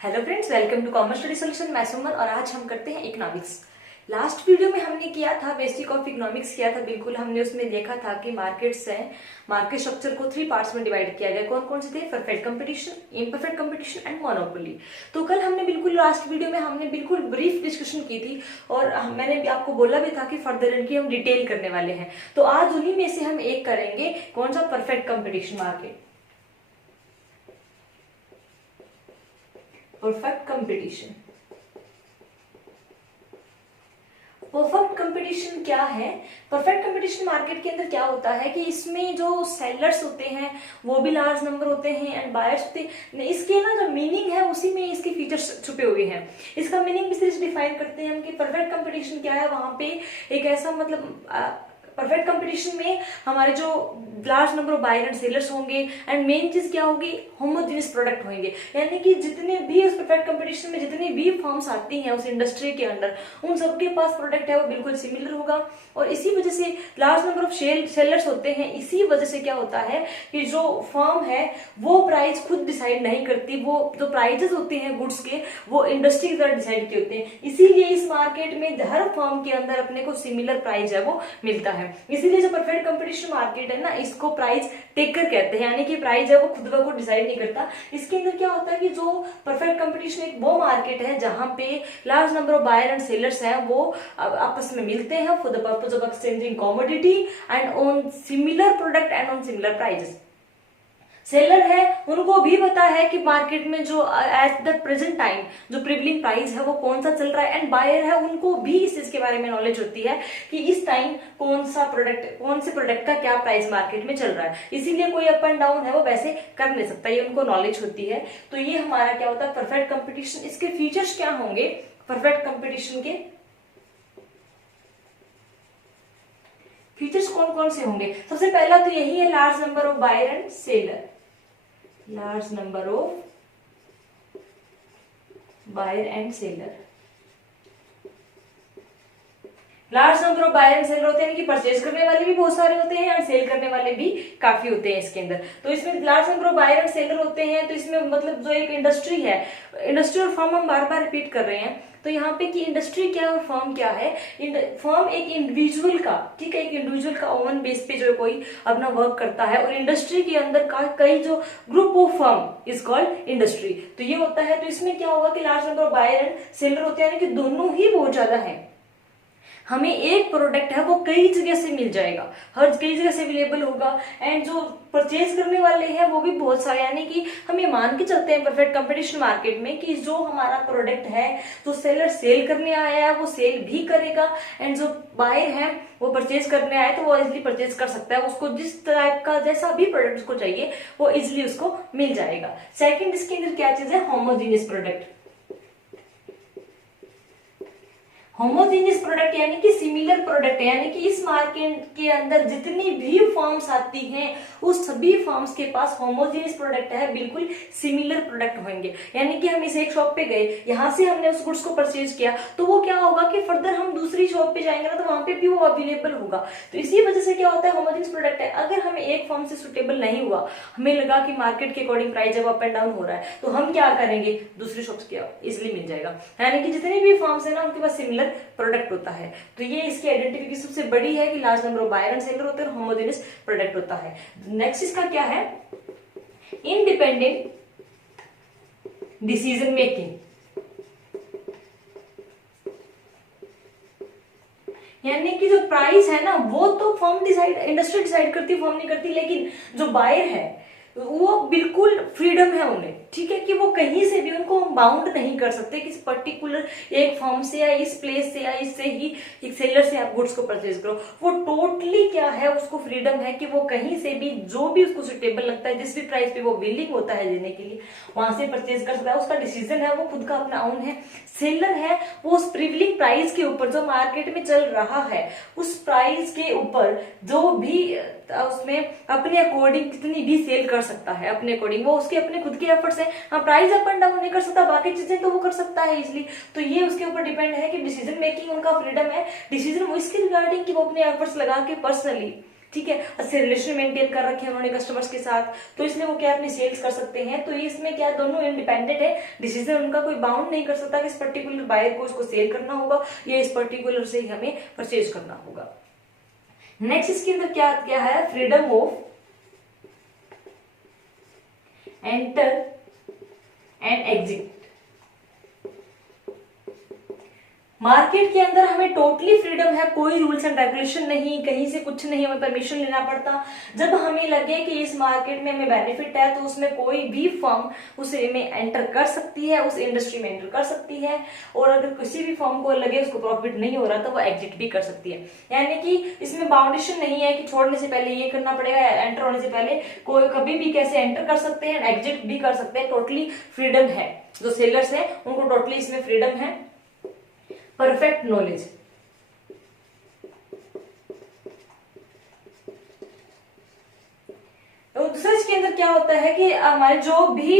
Hello friends, welcome to commerce study solution. मैं सुमन और आज हम करते हैं इकोनॉमिक्स। लास्ट वीडियो में हमने किया था बेसिक ऑफ इकोनॉमिक्स किया था। बिल्कुल हमने उसमें देखा था कि मार्केट्स हैं, मार्केट स्ट्रक्चर को 3 पार्ट्स में डिवाइड किया गया। कौन कौन से थे? Perfect competition, imperfect competition and monopoly. तो कल हमने बिल्कुल लास्ट वीडियो में हमने बिल्कुल ब्रीफ डिस्कशन की थी और मैंने भी आपको बोला भी था कि फर्दर इनकी हम डिटेल करने वाले हैं। तो आज उन्हीं में से हम एक करेंगे। कौन सा? Perfect competition market, perfect competition. Perfect competition क्या है? परफेक्ट कंपटीशन मार्केट के अंदर क्या होता है कि इसमें जो सेलर्स होते हैं वो भी लार्ज नंबर होते हैं एंड बायर्स होते हैं। इसके ना जो मीनिंग है उसी में इसके फीचर्स छुपे हुए हैं। इसका मीनिंग भी सिर्फ डिफाइन करते हैं हम कि परफेक्ट कंपटीशन क्या है। वहां पे एक ऐसा मतलब परफेक्ट कंपटीशन में हमारे जो large number of buyer and sellers होंगे एंड मेन चीज क्या होगी? होमोजेनियस प्रोडक्ट होंगे। यानी कि जितने भी उस परफेक्ट कंपटीशन में जितनी भी फर्म्स आती हैं उस इंडस्ट्री के अंदर, उन सबके पास प्रोडक्ट है वो बिल्कुल सिमिलर होगा। और इसी वजह से लार्ज नंबर ऑफ सेलर्स होते हैं। इसी वजह से क्या होता है कि जो फर्म है वो प्राइस खुद डिसाइड नहीं करती। वो जो प्राइजेस होते हैं गुड्स के वो इंडस्ट्री के द्वारा डिसाइड किए होते हैं। इसीलिए इस मार्केट में हर फर्म के अंदर अपने को सिमिलर प्राइस है वो मिलता है। इसीलिए जो परफेक्ट कंपटीशन मार्केट है ना, इसको प्राइस टेकर कहते हैं। यानी कि प्राइस है वो खुद ब खुद डिसाइड नहीं करता। इसके अंदर क्या होता है कि जो परफेक्ट कंपटीशन एक वो मार्केट है जहां पे large number of buyer and sellers हैं वो आपस में मिलते हैं for the purpose of exchanging commodity and on similar product and on similar prices. Seller है उनको भी पता है कि मार्केट में जो एट द प्रेजेंट टाइम जो प्रिवलिंग प्राइस है वो कौन सा चल रहा है। एंड बायर है उनको भी इस चीज के बारे में नॉलेज होती है कि इस टाइम कौन से प्रोडक्ट का क्या प्राइस मार्केट में चल रहा है। इसीलिए कोई अप एंड डाउन है वो वैसे कर नहीं सकता, ये उनको नॉलेज होती है। तो ये हमारा क्या होता है? Perfect competition. इसके फीचर्स क्या होंगे परफेक्ट कंपटीशन के? फीचर्स कौन कौन से होंगे? सबसे पहला तो यही है, large number of buyer and seller. large number of buyer and seller। Large number of buyer and seller होते हैं कि परचेज करने वाले भी बहुत सारे होते हैं एंड सेल करने वाले भी काफी होते हैं इसके अंदर। तो इसमें large number of buyer and seller होते हैं। तो इसमें मतलब जो एक इंडस्ट्री है, इंडस्ट्री और फर्म हम बार बार रिपीट कर रहे हैं। तो यहाँ पे कि इंडस्ट्री क्या है और फर्म क्या है? फर्म एक इंडिविजुअल का, ठीक है, एक इंडिविजुअल का ओवन बेस पे जो कोई अपना वर्क करता है और इंडस्ट्री के अंदर का कई जो group of firm is called industry. तो ये होता है। तो इसमें क्या होगा कि large number of buyer and seller होते हैं कि दोनों ही बहुत ज्यादा है। हमें एक प्रोडक्ट है वो कई जगह से मिल जाएगा, हर कई जगह से अवेलेबल होगा एंड जो परचेज करने वाले हैं वो भी बहुत सारे। यानी कि हम ये मान के चलते हैं परफेक्ट कंपटीशन मार्केट में कि जो हमारा प्रोडक्ट है जो सेलर सेल करने आया है वो सेल भी करेगा एंड जो बायर है वो परचेज करने आए तो वो इजिली परचेज कर सकता है। उसको जिस टाइप का जैसा भी प्रोडक्ट उसको चाहिए वो इजिली उसको मिल जाएगा। सेकंड इसके अंदर क्या चीज है? Homogeneous product. होमोजेनियस प्रोडक्ट यानी कि सिमिलर प्रोडक्ट है। यानी कि इस मार्केट के अंदर जितनी भी फर्म्स आती हैं उस सभी फर्म्स के पास होमोजेनियस प्रोडक्ट है, बिल्कुल सिमिलर प्रोडक्ट होंगे। यानी कि हम इस एक शॉप पे गए, यहाँ से हमने उस गुड्स को परचेज किया तो वो क्या होगा कि फर्दर हम दूसरी शॉप पे जाएंगे ना तो वहां पे भी वो अवेलेबल होगा। तो इसी वजह से क्या होता है? होमोजेनियस प्रोडक्ट है। अगर हमें एक फर्म से सुटेबल नहीं हुआ, हमें लगा कि मार्केट के अकॉर्डिंग प्राइस जब अप एंड डाउन हो रहा है तो हम क्या करेंगे? दूसरी शॉप से इजिली मिल जाएगा। यानी कि जितनी भी फर्म्स है ना उनके पास सिमिलर प्रोडक्ट होता है। तो ये इसकी आइडेंटिफिकेशन सबसे बड़ी है कि large number of buyer and seller होते हैं, होमोजेनियस प्रोडक्ट होता है। नेक्स्ट इसका क्या है? Independent decision making. यानी कि जो प्राइस है ना वो तो फर्म डिसाइड, इंडस्ट्री डिसाइड करती है, फर्म नहीं करती। लेकिन जो बायर है वो बिल्कुल फ्रीडम है उन्हें, ठीक है, कि वो कहीं से भी उनको बाउंड नहीं कर सकते किसी पर्टिकुलर एक फर्म से या इस प्लेस से या इससे ही एक सेलर से आप गुड्स को परचेज करो। वो टोटली क्या है, उसको फ्रीडम है कि वो कहीं से भी जो भी उसको सुटेबल लगता है, जिस भी प्राइस पे वो विलिंग होता है देने के लिए, वहां से परचेज कर सकता है। उसका डिसीजन है वो खुद का अपना ओन है। सेलर है वो उस प्रिवलिंग प्राइस के ऊपर जो मार्केट में चल रहा है उस प्राइस के ऊपर जो भी उसमें अपने अकॉर्डिंग कितनी भी सेल कर सकता है अपने अकॉर्डिंग। वो उसके अपने खुद के एफर्ट्स है। हाँ, प्राइस अप एंड डाउन नहीं कर सकता, बाकी चीजें तो वो कर सकता है इजिली। तो ये उसके ऊपर डिपेंड है कि डिसीजन मेकिंग उनका फ्रीडम है। डिसीजन वो इसके रिगार्डिंग कि वो अपने एफर्ट्स लगा के पर्सनली ठीक है, अच्छे रिलेशन मेंटेन कर रखे हैं उन्होंने कस्टमर्स के साथ, तो इसलिए वो क्या अपनी सेल्स कर सकते हैं। तो इसमें क्या दोनों इंडिपेंडेंट है, डिसीजन उनका कोई बाउंड नहीं कर सकता कि इस पर्टिकुलर बायर को इसको सेल करना होगा या इस पर्टिकुलर से ही हमें परचेज करना होगा। नेक्स्ट इसके अंदर क्या क्या है, freedom of enter and exit. Market के अंदर हमें टोटली फ्रीडम है, कोई रूल्स एंड रेगुलेशन नहीं, कहीं से कुछ नहीं हमें परमिशन लेना पड़ता। जब हमें लगे कि इस मार्केट में हमें बेनिफिट है तो उसमें कोई भी फर्म उसे में एंटर कर सकती है, उस इंडस्ट्री में एंटर कर सकती है, और अगर किसी भी फर्म को लगे उसको प्रॉफिट नहीं हो रहा तो वो एग्जिट भी कर सकती है। यानी कि इसमें बाउंडेशन नहीं है कि छोड़ने से पहले ये करना पड़ेगा, एंटर होने से पहले कोई कभी भी कैसे एंटर कर सकते हैं, एग्जिट भी कर सकते हैं, टोटली फ्रीडम है। जो सेलर्स है उनको टोटली इसमें फ्रीडम है। परफेक्ट नॉलेज, रिसर्च के अंदर क्या होता है कि हमारे जो भी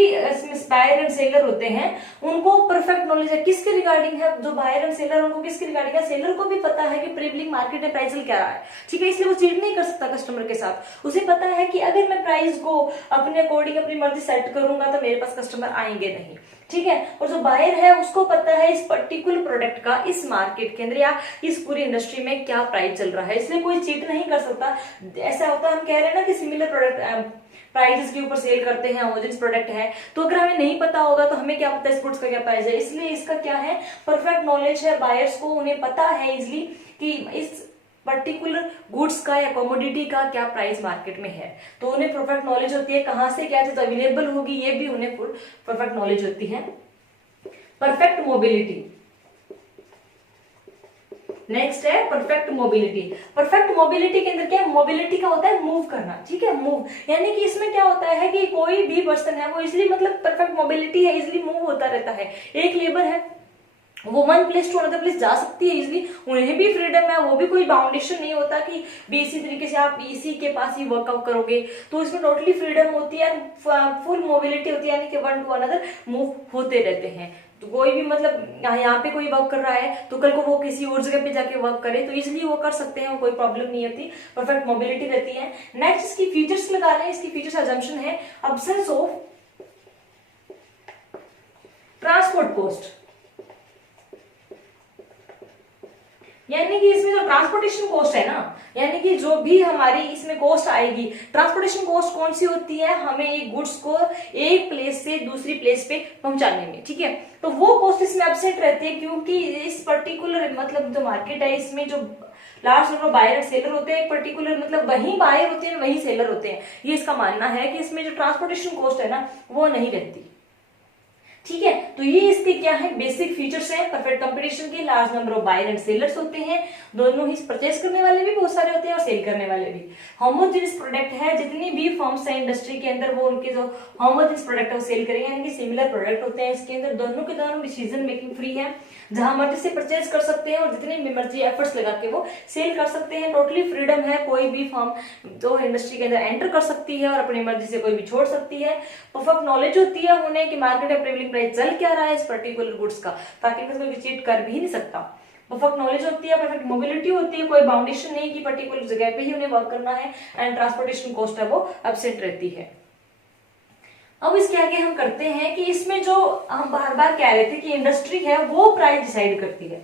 बायर एंड सेलर होते हैं उनको परफेक्ट नॉलेज है। किसके रिगार्डिंग है, जो बायर एंड सेलर उनको किसके रिगार्डिंग है, सेलर को भी पता है कि प्रीवैलिंग मार्केट में प्राइस चल क्या रहा है, ठीक है, इसलिए वो चीट नहीं कर सकता कस्टमर के साथ। उसे पता है कि अगर मैं प्राइस को अपने अकॉर्डिंग अपनी मर्जी सेट करूंगा तो मेरे पास कस्टमर आएंगे नहीं, ठीक है। और जो बायर है उसको पता है इस पर्टिकुलर प्रोडक्ट का इस मार्केट के अंदर या इस पूरी इंडस्ट्री में क्या प्राइस चल रहा है, इसलिए कोई चीट नहीं कर सकता। ऐसा होता है, हम कह रहे हैं ना कि सिमिलर प्रोडक्ट प्राइसेस के ऊपर सेल करते हैं, होमोजेनियस प्रोडक्ट है, तो अगर हमें नहीं पता होगा तो हमें क्या पता इस गुड्स का क्या प्राइस है। इसलिए इसका क्या है, परफेक्ट नॉलेज है, बायर्स को उन्हें पता है इजिली कि इस पर्टिकुलर गुड्स का या कमोडिटी का क्या प्राइस मार्केट में है, तो उन्हें परफेक्ट नॉलेज होती है कहां से क्या चीज अवेलेबल होगी, ये भी उन्हें परफेक्ट नॉलेज होती है। परफेक्ट मोबिलिटी, नेक्स्ट है परफेक्ट मोबिलिटी। परफेक्ट मोबिलिटी के अंदर क्या है, मोबिलिटी का होता है मूव करना, ठीक है, मूव, यानी कि इसमें क्या होता है कि कोई भी पर्सन है वो इजिली, मतलब परफेक्ट मोबिलिटी है, इजिली मूव होता रहता है। एक लेबर है वो one place to another place जा सकती है इजिली, उन्हें भी फ्रीडम है, वो भी कोई बाउंडेशन नहीं होता कि इसी तरीके से आप इसी के पास ही वर्कआउट करोगे, तो इसमें टोटली फ्रीडम होती है, फुल मोबिलिटी होती है, यानी कि वन टू अनदर मूव होते रहते हैं। तो कोई भी मतलब यहाँ पे कोई वर्क कर रहा है तो कल को वो किसी और जगह पे जाके वर्क करे तो इसलिए वो कर सकते हैं, कोई प्रॉब्लम नहीं होती, परफेक्ट मोबिलिटी रहती है। नेक्स्ट इसकी फीचर्स लगा रहे हैं, इसकी फीचर्स अजम्पशन है अब्सेंस ऑफ ट्रांसपोर्ट कॉस्ट, यानी कि इसमें जो ट्रांसपोर्टेशन कॉस्ट है ना, यानी कि जो भी हमारी इसमें कॉस्ट आएगी, ट्रांसपोर्टेशन कॉस्ट कौन सी होती है, हमें एक गुड्स को एक प्लेस से दूसरी प्लेस पे पहुंचाने में, ठीक है, तो वो कॉस्ट इसमें एब्सेंट रहती है, क्योंकि इस पर्टिकुलर मतलब जो मार्केट है इसमें जो large number buyer and seller होते हैं, पर्टिकुलर मतलब वही बायर होते हैं वही सेलर होते हैं, ये इसका मानना है कि इसमें जो ट्रांसपोर्टेशन कॉस्ट है ना वो नहीं रहती, ठीक है। तो ये इसके क्या है, बेसिक फीचर्स हैं परफेक्ट कंपटीशन के। Large number of buyer and sellers होते हैं, दोनों ही परचेज करने वाले भी बहुत सारे होते हैं और सेल करने वाले भी। होमोजेनियस प्रोडक्ट है, जितनी भी फर्म्स हैं इंडस्ट्री के अंदर वो उनके जो होमोजेनियस प्रोडक्ट है वो सेल करेंगे, यानी कि सिमिलर प्रोडक्ट होते हैं। इसके अंदर दोनों के दोनों डिसीजन मेकिंग फ्री है, जहां मर्जी से परचेज कर सकते हैं और जितने भी मर्जी एफर्ट्स लगा के वो सेल कर सकते हैं। टोटली फ्रीडम है, कोई भी फर्म जो इंडस्ट्री के अंदर एंटर कर सकती है और अपनी मर्जी से कोई भी छोड़ सकती है। परफेक्ट नॉलेज होती है उन्हें कि मार्केट में प्रीवैलिंग प्राइस चल क्या रहा है इस पर्टिकुलर गुड्स का, ताकि कोई चीट कर भी नहीं सकता। परफेक्ट नॉलेज होती है, परफेक्ट मोबिलिटी होती है, कोई बाउंडेशन नहीं कि पर्टिकुलर जगह पे ही उन्हें वर्क करना है, एंड ट्रांसपोर्टेशन कॉस्ट है वो एब्सेंट रहती है। अब इसके आगे हम करते हैं कि इसमें जो हम बार बार कह रहे थे कि इंडस्ट्री है वो प्राइस डिसाइड करती है,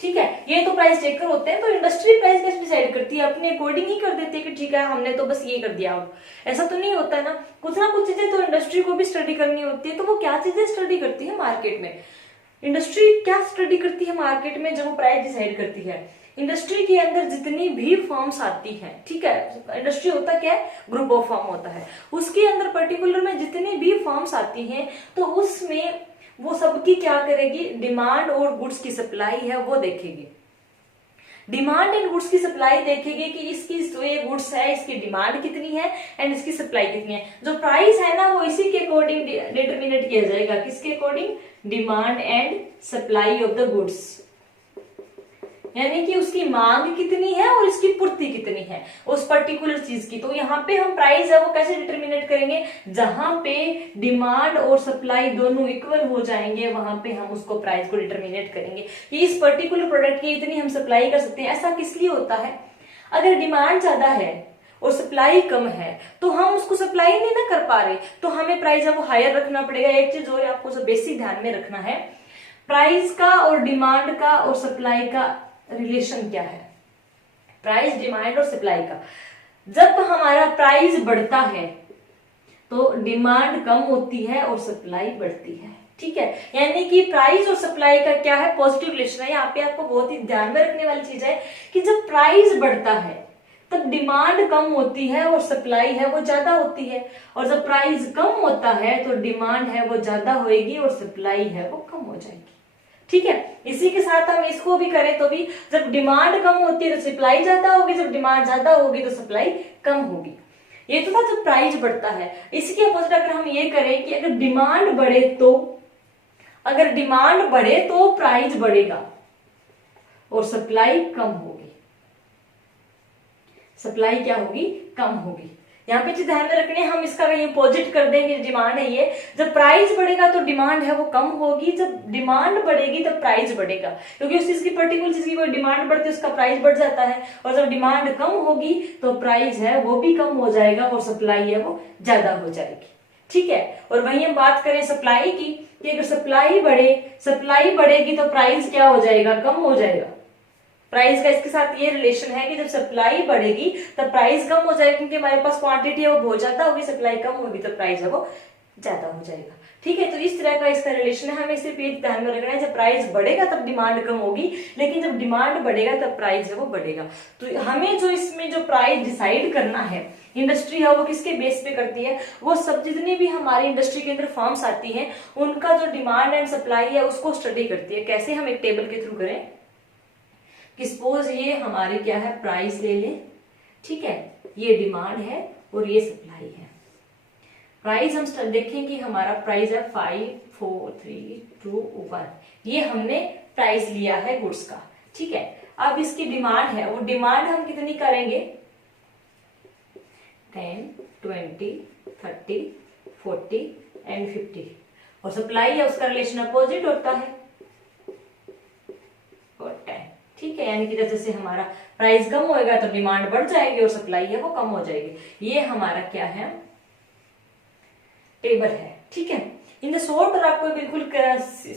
ठीक है, ये तो प्राइस टेकर होते हैं, तो इंडस्ट्री प्राइस कैसे डिसाइड करती है, अपने अकॉर्डिंग ही कर देती है कि ठीक है हमने तो बस ये कर दिया। अब ऐसा तो नहीं होता है ना, कुछ ना कुछ चीजें तो इंडस्ट्री को भी स्टडी करनी होती है। तो वो क्या चीजें स्टडी करती है मार्केट में, इंडस्ट्री क्या स्टडी करती है मार्केट में जब वो प्राइस डिसाइड करती है। इंडस्ट्री के अंदर जितनी भी फर्म्स आती हैं, ठीक है, इंडस्ट्री होता क्या है, ग्रुप ऑफ फर्म होता है, उसके अंदर पर्टिकुलर में जितनी भी फर्म्स आती हैं तो उसमें वो सबकी क्या करेगी, डिमांड और गुड्स की सप्लाई है वो देखेगी। डिमांड एंड गुड्स की सप्लाई देखेगी कि इसकी जो ये गुड्स है इसकी डिमांड कितनी है एंड इसकी सप्लाई कितनी है। जो प्राइस है ना वो इसी के अकॉर्डिंग डिटरमिनेट किया जाएगा, किसके according, demand and supply of the goods, यानी कि उसकी मांग कितनी है और इसकी पूर्ति कितनी है उस पर्टिकुलर चीज की। तो यहाँ पे हम प्राइस है वो कैसे डिटरमिनेट करेंगे, जहां पे डिमांड और सप्लाई दोनों इक्वल हो जाएंगे वहां पे हम उसको प्राइस को डिटरमिनेट करेंगे कि इस पर्टिकुलर प्रोडक्ट की इतनी हम सप्लाई कर सकते हैं। ऐसा किस लिए होता है, अगर डिमांड ज्यादा है और सप्लाई कम है तो हम उसको सप्लाई नहीं ना कर पा रहे, तो हमें प्राइस है वो हायर रखना पड़ेगा। एक चीज और आपको जो बेसिक ध्यान में रखना है, प्राइस का और डिमांड का और सप्लाई का रिलेशन क्या है। प्राइस, डिमांड और सप्लाई का, जब हमारा प्राइस बढ़ता है तो डिमांड कम होती है और सप्लाई बढ़ती है, ठीक है। यानी कि प्राइस और सप्लाई का क्या है, पॉजिटिव रिलेशन है। यहाँ पे आपको बहुत ही ध्यान में रखने वाली चीज है कि जब प्राइस बढ़ता है तब डिमांड कम होती है और सप्लाई है वो ज्यादा होती है, और जब प्राइस कम होता है तो डिमांड है वो ज्यादा होगी और सप्लाई है वो कम हो जाएगी, ठीक है। इसी के साथ हम इसको भी करें तो भी जब डिमांड कम होती है तो सप्लाई ज्यादा होगी, जब डिमांड ज्यादा होगी तो सप्लाई कम होगी। ये तो था जब प्राइस बढ़ता है। इसके अपोजिट अगर हम ये करें कि अगर डिमांड बढ़े तो, अगर डिमांड बढ़े तो प्राइस बढ़ेगा और सप्लाई कम होगी। सप्लाई क्या होगी, कम होगी। यहाँ पे ध्यान में रखने, हम इसका अपोजिट कर देंगे, डिमांड है ये, जब प्राइस बढ़ेगा तो डिमांड है वो कम होगी, जब डिमांड बढ़ेगी तब प्राइस बढ़ेगा, क्योंकि उस चीज की पर्टिकुलर चीज की कोई डिमांड बढ़ती है उसका प्राइस बढ़ जाता है, और जब डिमांड कम होगी तो प्राइस है वो भी कम हो जाएगा और सप्लाई है वो ज्यादा हो जाएगी, ठीक है। और वहीं हम बात करें सप्लाई की, कि अगर सप्लाई बढ़ेगी तो प्राइस क्या हो जाएगा, कम हो जाएगा। प्राइस का इसके साथ ये रिलेशन है कि जब सप्लाई बढ़ेगी तब प्राइस कम हो जाएगा, क्योंकि हमारे पास क्वांटिटी है वो बहुत ज्यादा होगी, सप्लाई कम होगी तो प्राइस है वो ज्यादा हो जाएगा, ठीक है। तो इस तरह का इसका रिलेशन है, हमें सिर्फ ये ध्यान में रखना है, जब प्राइस बढ़ेगा तब डिमांड कम होगी, लेकिन जब डिमांड बढ़ेगा तब प्राइस है वो बढ़ेगा। तो हमें जो इसमें जो प्राइस डिसाइड करना है, इंडस्ट्री है वो किसके बेस पे करती है, वो सब जितनी भी हमारी इंडस्ट्री के अंदर फर्म्स आती हैं उनका जो डिमांड एंड सप्लाई है उसको स्टडी करती है। कैसे, हम एक टेबल के थ्रू करें कि सपोज ये हमारी क्या है, प्राइस ले लें, ठीक है, ये डिमांड है और ये सप्लाई है। प्राइस हम देखें कि हमारा प्राइस है 5 4 3 2 1, ये हमने प्राइस लिया है गुड्स का, ठीक है। अब इसकी डिमांड है, वो डिमांड हम कितनी करेंगे, 10 20 30 40 एंड 50, और सप्लाई है उसका रिलेशन अपोजिट होता है और 10, ठीक है। यानी कि जैसे हमारा प्राइस कम होएगा तो डिमांड बढ़ जाएगी और सप्लाई है वो कम हो जाएगी। ये हमारा क्या है, टेबल है, ठीक है। इन द शॉर्ट और आपको बिल्कुल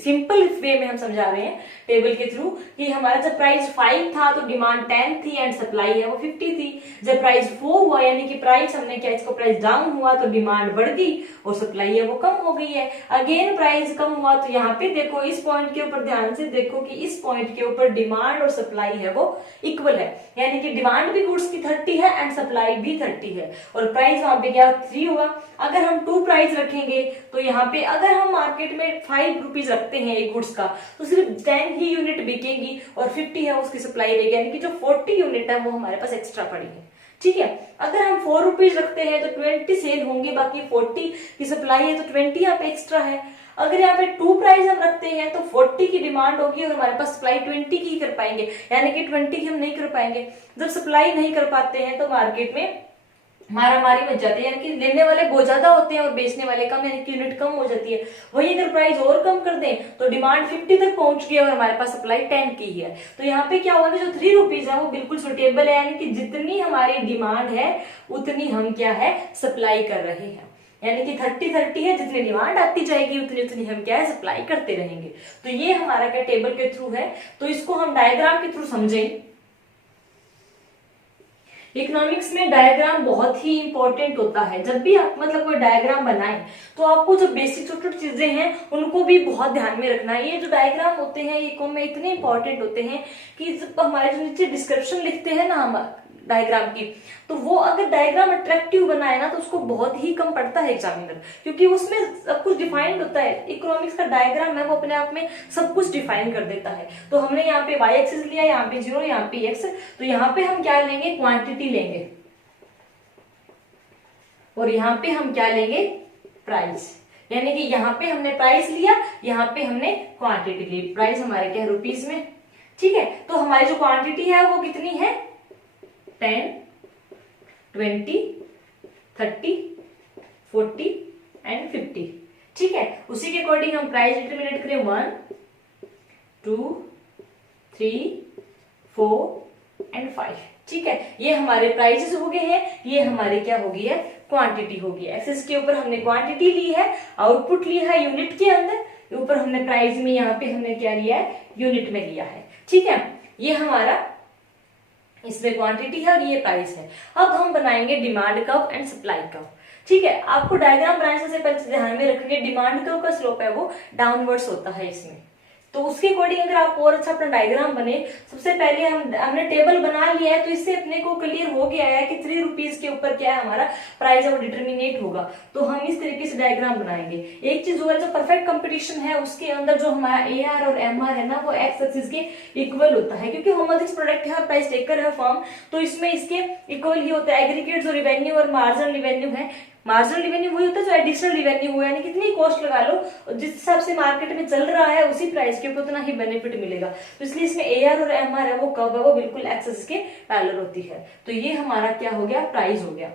सिंपल वे में हम समझा रहे हैं टेबल के थ्रू कि हमारा जब प्राइस 5 था तो डिमांड 10 थी एंड सप्लाई है वो 50 थी। जब प्राइस 4 हुआ यानी कि प्राइस हमने क्या, इसको प्राइस डाउन हुआ तो डिमांड बढ़ गई और सप्लाई है वो कम हो गई है। अगेन प्राइस कम हुआ तो यहाँ पे देखो इस पॉइंट के ऊपर ध्यान से देखो कि इस पॉइंट के ऊपर डिमांड और सप्लाई है वो इक्वल है, यानी कि डिमांड भी गुड्स की 30 है एंड सप्लाई भी 30 है, और प्राइस वहां पे क्या 3 हुआ। अगर हम 2 प्राइस रखेंगे तो यहाँ पे अगर हम मार्केट में 5 रुपीज रखते हैं एक गुड्स का तो सिर्फ 10 ही यूनिट बिकेंगी और 50 है उसकी सप्लाई रहेगी, यानी कि जो 40 यूनिट है वो हमारे पास एक्स्ट्रा पड़ी है, ठीक है। अगर हम 4 रुपीज रखते हैं तो 20 सेल होंगी, बाकी 40 की सप्लाई है तो 20 यहाँ पे एक्स्ट्रा है। अगर यहाँ पे 2 प्राइस हम रखते हैं तो 40 की डिमांड होगी और हमारे पास सप्लाई 20 की कर पाएंगे, यानी कि 20 की हम नहीं कर पाएंगे। जब सप्लाई नहीं कर पाते हैं तो मार्केट में मारामारी मच जाती है, यानी कि लेने वाले बहुत ज्यादा होते हैं और बेचने वाले कम, यानी कि यूनिट कम हो जाती है। वही अगर प्राइस और कम कर दें तो डिमांड 50 तक पहुंच गई और हमारे पास सप्लाई 10 की है, तो यहाँ पे क्या होगा कि जो 3 रुपीज है वो बिल्कुल सुटेबल है, यानी कि जितनी हमारी डिमांड है उतनी हम क्या है सप्लाई कर रहे हैं, यानी कि 30-30 है, जितनी डिमांड आती जाएगी उतनी उतनी हम क्या है सप्लाई करते रहेंगे। तो ये हमारा क्या टेबल के थ्रू है, तो इसको हम डायग्राम के थ्रू समझें। इकोनॉमिक्स में डायग्राम बहुत ही इंपॉर्टेंट होता है। जब भी आप मतलब कोई डायग्राम बनाएं तो आपको जो बेसिक छोटी छोटी चीजें हैं उनको भी बहुत ध्यान में रखना है। ये जो डायग्राम होते हैं ये में इतने इंपॉर्टेंट होते हैं कि जब हमारे जो नीचे डिस्क्रिप्शन लिखते हैं ना हम डायग्राम की, तो वो अगर डायग्राम अट्रैक्टिव बनाए ना तो उसको बहुत ही कम पड़ता है एग्जामिनर, क्योंकि उसमें सब कुछ डिफाइंड होता है। इकोनॉमिक्स का डायग्राम है वो अपने आप में सब कुछ डिफाइन कर देता है। तो हमने यहाँ पे वाई एक्सिस लिया, यहाँ पे 0, यहाँ पे एक्स, तो यहाँ पे हम क्या लेंगे क्वांटिटी लेंगे और यहाँ पे हम क्या लेंगे प्राइस, यानी कि यहाँ पे हमने प्राइस लिया, यहाँ पे हमने क्वांटिटी ली। प्राइस हमारे क्या है रुपीज में, ठीक है। तो हमारी जो क्वांटिटी है वो कितनी है 10 20 30 40 एंड 50, ठीक है। उसी के अकॉर्डिंग हम प्राइस डिटरमिनेट करें 1 2 3 4 एंड 5। ठीक है, ये हमारे प्राइसेस हो गए हैं, ये हमारी क्या हो गई है, क्वांटिटी हो गई है। एक्सेस के ऊपर हमने क्वांटिटी ली है, आउटपुट लिया है यूनिट के अंदर, ऊपर हमने प्राइस में यहाँ पे हमने क्या लिया है, यूनिट में लिया है। ठीक है, ये हमारा इसमें क्वांटिटी है और ये प्राइस है। अब हम बनाएंगे demand curve and supply curve. ठीक है, आपको डायग्राम बनाने से पहले ध्यान में रखेंगे डिमांड कर्व का स्लोप है वो डाउनवर्ड्स होता है इसमें, तो उसके अकॉर्डिंग अगर आप और अच्छा अपना डायग्राम बने, सबसे पहले हमने टेबल बना लिया है, तो इससे अपने को क्लियर हो गया है कि 3 रुपीज के ऊपर क्या है हमारा प्राइस है वो डिटर्मिनेट होगा। तो हम इस तरीके से डायग्राम बनाएंगे। एक चीज और जो परफेक्ट कंपटीशन है उसके अंदर जो हमारा AR और MR है ना वो एक्स एक्सिस के इक्वल होता है, क्योंकि होमोजेनियस प्रोडक्ट है, प्राइस टेकर है फर्म, तो इसमें इसके इक्वल ही होता है। एग्रीगेट जो रिवेन्यू और मार्जिनल रिवेन्यू है, मार्जिनल रिवेन्यू वही होता है जो एडिशनल रिवेन्यू हुआ, यानी कितनी कॉस्ट लगा लो जिस हिसाब से मार्केट में चल रहा है उसी प्राइस के ऊपर उतना ही बेनिफिट मिलेगा। तो इसलिए इसमें AR और MR है वो कब है वो बिल्कुल एक्स एक्सिस के पैरेलल होती है। तो ये हमारा क्या हो गया, प्राइस हो गया।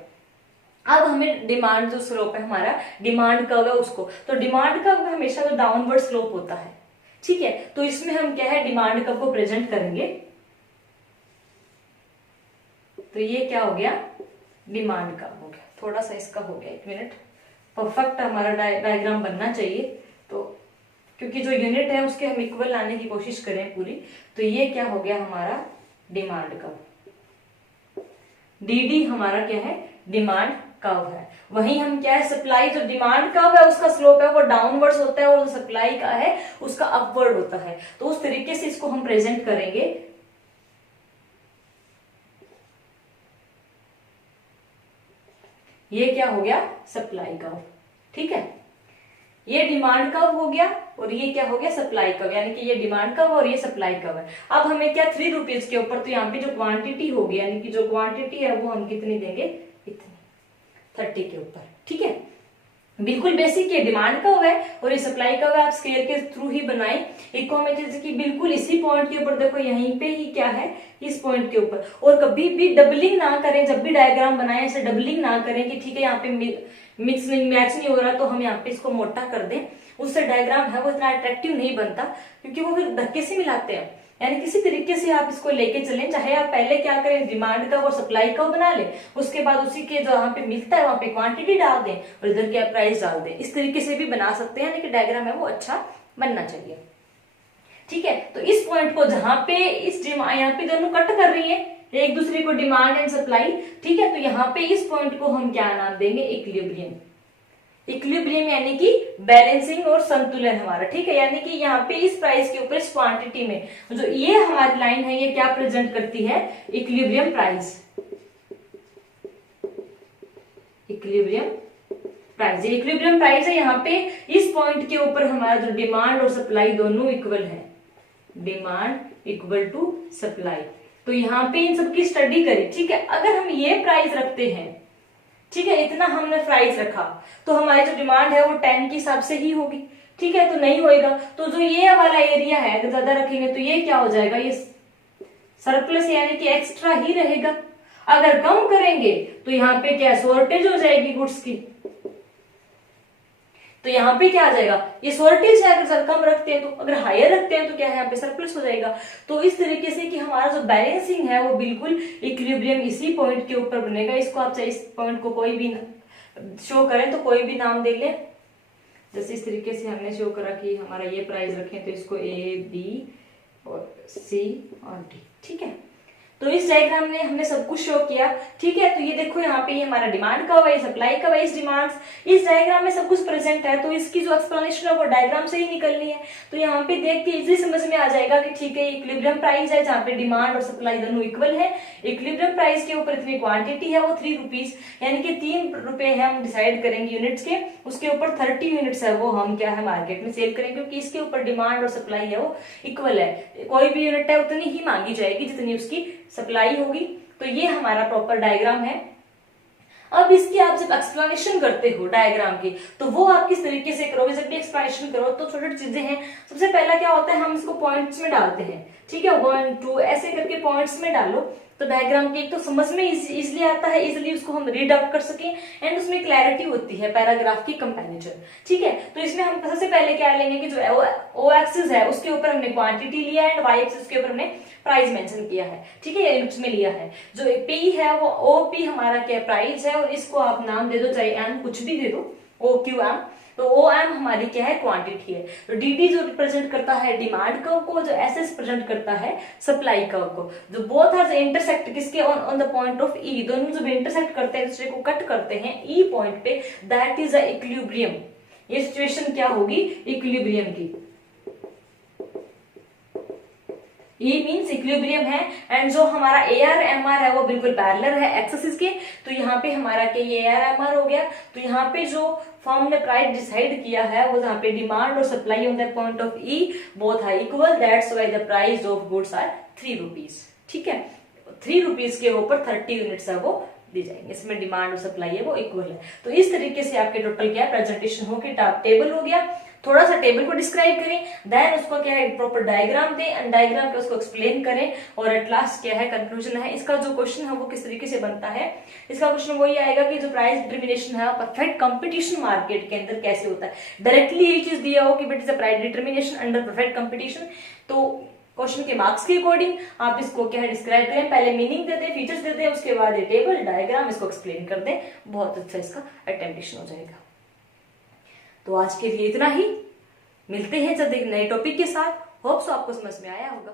अब हमें डिमांड जो स्लोप है हमारा डिमांड कर्व है उसको, तो डिमांड कर्व में हमेशा जो डाउनवर्ड स्लोप होता है। ठीक है, तो इसमें हम क्या है डिमांड कर्व को प्रेजेंट करेंगे। तो ये क्या हो गया, डिमांड कर्व हो गया। थोड़ा सा इसका हो गया, 1 मिनट, परफेक्ट हमारा डायग्राम बनना चाहिए, तो क्योंकि जो यूनिट है उसके हम इक्वल लाने की कोशिश करें पूरी। तो ये क्या हो गया हमारा डिमांड कर्व, DD हमारा क्या है डिमांड कर्व है। वहीं हम क्या है सप्लाई, जो डिमांड कर्व है उसका स्लोप है वो डाउनवर्ड्स होता है और जो सप्लाई का है उसका अपवर्ड होता है। तो उस तरीके से इसको हम प्रेजेंट करेंगे। ये क्या हो गया सप्लाई कर्व। ठीक है, ये डिमांड कर्व हो गया और ये क्या हो गया सप्लाई कर्व, यानी कि ये डिमांड कर्व और ये सप्लाई कर्व है। अब हमें क्या 3 रुपीज के ऊपर, तो यहाँ पे जो क्वांटिटी होगी यानी कि जो क्वांटिटी है वो हम कितनी देंगे, इतनी 30 के ऊपर। ठीक है, बिल्कुल बेसिक ये डिमांड कर्व है और ये सप्लाई कर्व है, आप स्केल के थ्रू ही बनाए। एक जैसे कि बिल्कुल इसी पॉइंट के ऊपर देखो, यहीं पे ही क्या है इस पॉइंट के ऊपर, और कभी भी डबलिंग ना करें जब भी डायग्राम बनाए, ऐसे डबलिंग ना करें कि ठीक है यहाँ पे मिक्स नहीं मैच नहीं हो रहा तो हम यहाँ पे इसको मोटा कर दें, उससे डायग्राम है वो इतना अट्रैक्टिव नहीं बनता, क्योंकि वो फिर धक्के से मिलाते हैं। यानी किसी तरीके से आप इसको लेके चलें, चाहे आप पहले क्या करें डिमांड का और सप्लाई का बना लें, उसके बाद उसी के जहां पे मिलता है वहां पे क्वांटिटी डाल दें और इधर क्या प्राइस डाल दें। इस तरीके से भी बना सकते हैं, लेकिन डायग्राम है वो अच्छा बनना चाहिए। ठीक है, तो इस पॉइंट को जहां पे इस यहाँ पे दोनों कट कर रही है एक दूसरे को, डिमांड एंड सप्लाई। ठीक है, तो यहाँ पे इस पॉइंट को हम क्या नाम देंगे, इक्विलिब्रियम। इक्विलिब्रियम यानी कि बैलेंसिंग और संतुलन हमारा। ठीक है, यानी कि यहाँ पे इस प्राइस के ऊपर इस क्वांटिटी में जो ये हमारी लाइन है ये क्या प्रेजेंट करती है, equilibrium price. Equilibrium price, equilibrium price है। यहाँ पे इस पॉइंट के ऊपर हमारा जो डिमांड और सप्लाई दोनों इक्वल है, डिमांड इक्वल टू सप्लाई। तो यहाँ पे इन सबकी स्टडी करी। ठीक है, अगर हम ये प्राइस रखते हैं, ठीक है इतना हमने प्राइस रखा, तो हमारी जो डिमांड है वो 10 के हिसाब से ही होगी। ठीक है, तो नहीं होएगा, तो जो ये वाला एरिया है अगर ज्यादा रखेंगे तो ये क्या हो जाएगा, ये सरप्लस यानी कि एक्स्ट्रा ही रहेगा। अगर कम करेंगे तो यहाँ पे क्या शॉर्टेज हो जाएगी गुड्स की, तो यहाँ पे क्या आ जाएगा, ये शॉर्टेज है अगर कम रखते हैं तो, अगर हायर रखते हैं तो क्या है यहाँ पे सरप्लस हो जाएगा। तो इस तरीके से कि हमारा जो बैलेंसिंग है वो बिल्कुल इक्विलिब्रियम इसी पॉइंट के ऊपर बनेगा। इसको आप चाहे इस पॉइंट को कोई भी शो करें तो कोई भी नाम दे लें, जैसे इस तरीके से हमने शो करा कि हमारा ये प्राइस रखें तो इसको A, B और C और D। ठीक है, तो इस डायग्राम में हमने सब कुछ शो किया। ठीक है, तो ये देखो यहाँ पे ये हमारा डिमांड का है, सप्लाई का है, इस डिमांड्स इस डायग्राम में सब कुछ प्रेजेंट है, तो इसकी जो एक्सप्लेनेशन है वो डायग्राम से ही निकलनी है। तो यहाँ पे देख के इजीली समझ में आ जाएगा कि ठीक है इक्विलिब्रियम प्राइस है जहाँ पे डिमांड और सप्लाई दोनों इक्वल है। इक्विलिब्रियम प्राइस के ऊपर इतनी क्वांटिटी है वो 3 रुपीज, यानी कि 3 रुपए है हम डिसाइड करेंगे यूनिट्स के, उसके ऊपर 30 यूनिट्स है वो हम क्या है मार्केट में सेल करेंगे, क्योंकि इसके ऊपर डिमांड और सप्लाई है वो इक्वल है। कोई भी यूनिट है उतनी ही मांगी जाएगी जितनी उसकी सप्लाई होगी। तो ये हमारा प्रॉपर डायग्राम है। अब इसकी आप जब एक्सप्लेनेशन करते हो डायग्राम की तो वो आप किस तरीके से करोगे, जब भी एक्सप्लेनेशन करो तो छोटी छोटी चीजें हैं। सबसे पहला क्या होता है, हम इसको पॉइंट्स में डालते हैं। ठीक है, 1 2 ऐसे करके पॉइंट्स में डालो। तो डायग्राम के एक तो समझ में इजिली आता है, इजिली उसको हम रीड आउट कर सके, एंड उसमें क्लैरिटी होती है पैराग्राफ की कंपैरिजन। ठीक है, तो इसमें हम सबसे पहले क्या लेंगे कि जो ओ एक्सिस है उसके ऊपर हमने क्वांटिटी लिया है, एंड वाई एक्सिस के ऊपर हमने प्राइस मेंशन किया है। ठीक है, यूनिट्स में लिया है। जो पी है वो ओपी हमारा क्या प्राइस है, और इसको आप नाम दे दो, चाहे एम कुछ भी दे दो, ओ क्यू एम। तो ओ एम हमारी क्या है, क्वांटिटी है। तो डी जो रिप्रेजेंट करता है डिमांड कर्व को, जो एस एस प्रेजेंट करता है सप्लाई कर्व को। जो बोथ आर इंटरसेक्ट किसके, ऑन द पॉइंट ऑफ ई, दोनों जब इंटरसेक्ट करते हैं, दूसरे को कट करते हैं ई पॉइंट पे, दैट इज अ इक्विलिब्रियम। ये सिचुएशन क्या होगी, इक्विलिब्रियम की। E मीन्स इक्विलिब्रियम है, एंड जो हमारा ए आर एम आर है वो बिल्कुल पैरेलल है एक्सिस के। तो यहाँ पे हमारा क्या ये ए आर एम आर हो गया। तो यहाँ पे जो फर्म ने प्राइस डिसाइड किया है वो जहाँ पे डिमांड और supply on the point of uh both are equal, that's why the price of goods are 3 rupees. ठीक है, 3 रुपीज के ऊपर 30 यूनिट्स है वो दी जाएंगे, इसमें डिमांड और सप्लाई है वो इक्वल है। तो इस तरीके से आपके टोटल क्या प्रेजेंटेशन हो गई, टेबल हो गया। थोड़ा सा टेबल को डिस्क्राइब करें, देन उसको क्या है प्रॉपर डायग्राम दें, एंड डायग्राम के उसको एक्सप्लेन करें, और एट लास्ट क्या है कंक्लूजन है। इसका जो क्वेश्चन है वो किस तरीके से बनता है, इसका क्वेश्चन वही आएगा कि जो प्राइस डिटर्मिनेशन है परफेक्ट कंपटीशन मार्केट के अंदर कैसे होता है। डायरेक्टली यही चीज दिया हो कि but is a price determination under perfect competition. तो क्वेश्चन के मार्क्स के अकॉर्डिंग आप इसको क्या है डिस्क्राइब करें, पहले मीनिंग देते हैं, फीचर्स देते हैं, उसके बाद ये टेबल डायग्राम इसको एक्सप्लेन कर दें, बहुत अच्छा इसका अटेम्प्टेशन हो जाएगा। तो आज के लिए इतना ही, मिलते हैं जल्द एक नए टॉपिक के साथ। होप्स आपको समझ में आया होगा।